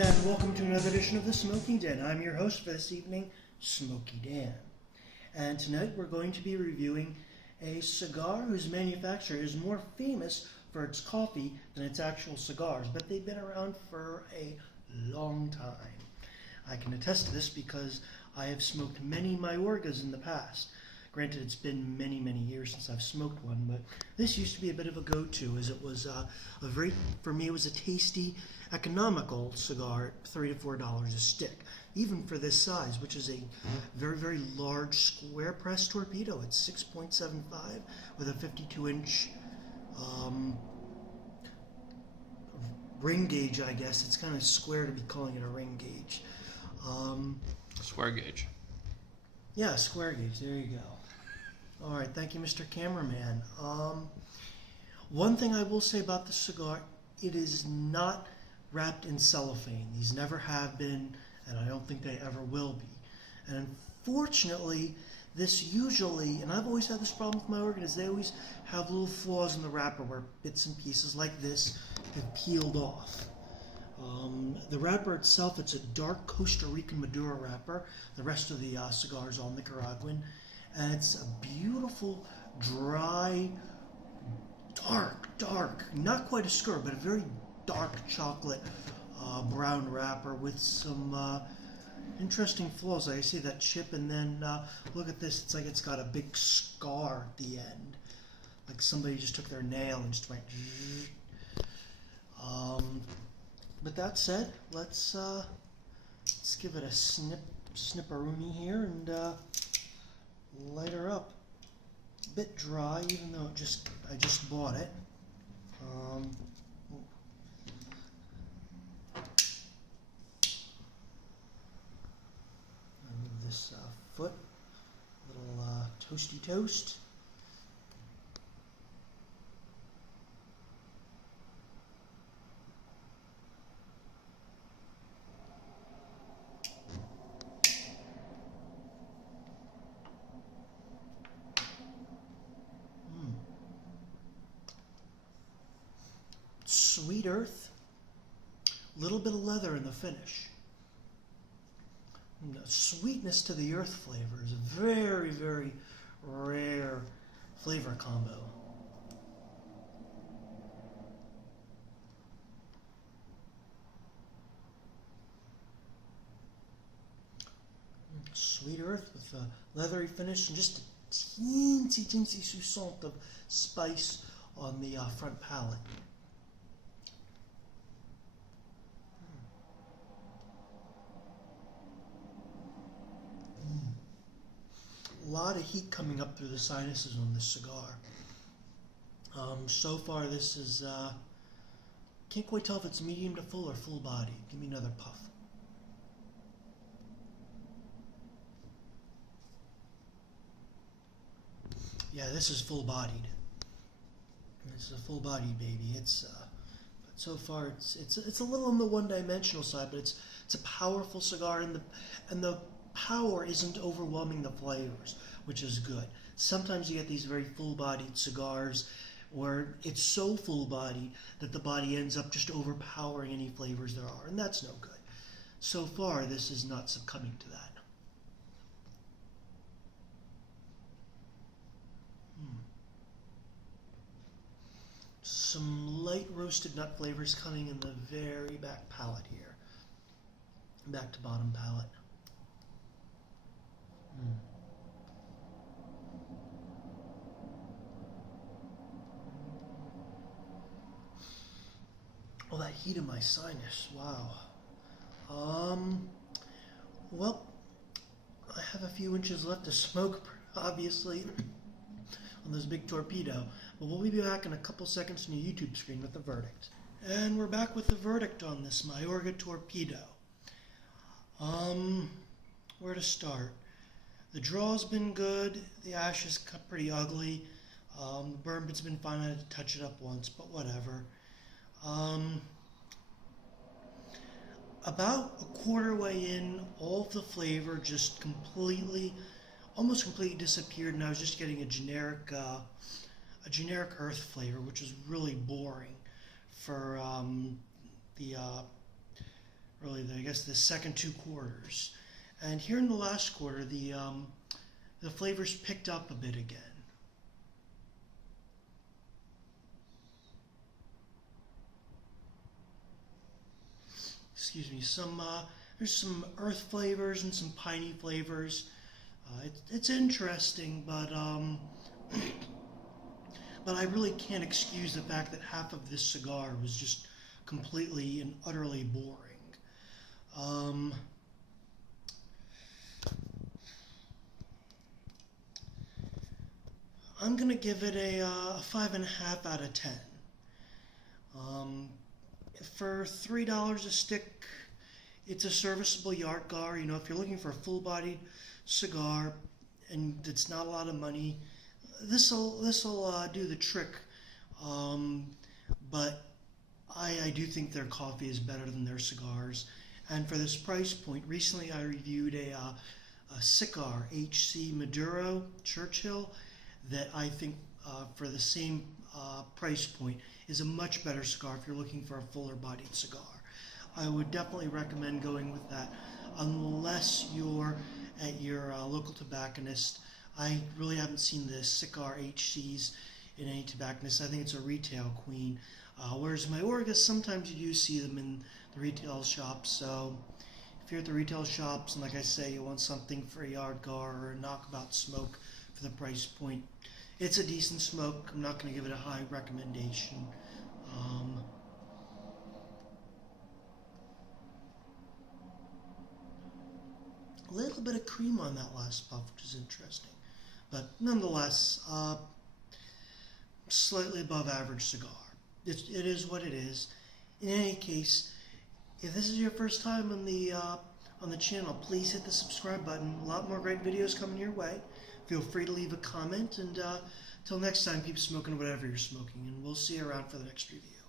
And welcome to another edition of the Smoky Den. I'm your host for this evening, Smoky Dan. And tonight we're going to be reviewing a cigar whose manufacturer is more famous for its coffee than its actual cigars, but they've been around for a long time. I can attest to this because I have smoked many Mayorgas in the past. Granted, it's been many, many years since I've smoked one, but this used to be a bit of a go-to, as it was for me, it was a tasty, economical cigar at $3 to $4 a stick, even for this size, which is a very, very large square press torpedo. It's 6.75 with a 52-inch ring gauge, I guess. It's kind of square to be calling it a ring gauge. Square gauge. Yeah, square gauge. There you go. All right, thank you, Mr. Cameraman. One thing I will say about the cigar, it is not wrapped in cellophane. These never have been, and I don't think they ever will be. And unfortunately, this usually, and I've always had this problem with my organ, is they always have little flaws in the wrapper where bits and pieces like this have peeled off. The wrapper itself, it's a dark Costa Rican Maduro wrapper. The rest of the cigar is all Nicaraguan. And it's a beautiful, dry, dark, not quite a cigar, but a very dark chocolate brown wrapper with some interesting flaws. Like I see that chip, and then look at this. It's like it's got a big scar at the end. Like somebody just took their nail and just went... But that said, let's give it a snipperoonie here and light her up. A bit dry, even though I just bought it. Move this foot, little toasty toast. Sweet earth, little bit of leather in the finish. And the sweetness to the earth flavor is a very, very rare flavor combo. Sweet earth with a leathery finish and just a teensy soupçon of spice on the front palate. A lot of heat coming up through the sinuses on this cigar. So far this is, can't quite tell if it's medium to full or full body. Give me another puff. Yeah, this is full bodied. This is a full bodied baby. It's, but so far it's a little on the one-dimensional side, but it's a powerful cigar, and the power isn't overwhelming the flavors, which is good. Sometimes you get these very full-bodied cigars where it's so full-bodied that the body ends up just overpowering any flavors there are, and that's no good. So far, this is not succumbing to that. Some light roasted nut flavors coming in the very back palate here. Back to bottom palate. Oh, that heat in my sinus, wow. Well, I have a few inches left to smoke, obviously, on this big torpedo, but we'll be back in a couple seconds on your YouTube screen with the verdict. And we're back with the verdict on this Mayorga torpedo. Where to start? The draw's been good, the ash is pretty ugly, the burn bit's been fine. I had to touch it up once, but whatever. About a quarter way in, all of the flavor just almost completely disappeared, and I was just getting a generic earth flavor, which is really boring for the really, I guess, the second 2 quarters. And here in the last quarter, the flavors picked up a bit again. Excuse me. There's some earth flavors and some piney flavors. It's interesting, but I really can't excuse the fact that half of this cigar was just completely and utterly boring. I'm gonna give it a 5.5 out of 10. For $3 a stick, it's a serviceable yard gar. You know, if you're looking for a full-bodied cigar and it's not a lot of money, this'll do the trick. But I do think their coffee is better than their cigars. And for this price point, recently I reviewed a Cigar HC Maduro Churchill that I think for the same price point is a much better cigar if you're looking for a fuller bodied cigar. I would definitely recommend going with that unless you're at your local tobacconist. I really haven't seen the Cigar HCs in any tobacconist. I think it's a retail queen. Whereas Mayorga, sometimes you do see them in the retail shops. So if you're at the retail shops and, like I say, you want something for a yard gar or a knockabout smoke for the price point, it's a decent smoke. I'm not going to give it a high recommendation. A little bit of cream on that last puff, which is interesting. But nonetheless, slightly above average cigar. It is what it is. In any case, if this is your first time on the channel, please hit the subscribe button. A lot more great videos coming your way. Feel free to leave a comment, and till next time, keep smoking whatever you're smoking, and we'll see you around for the next review.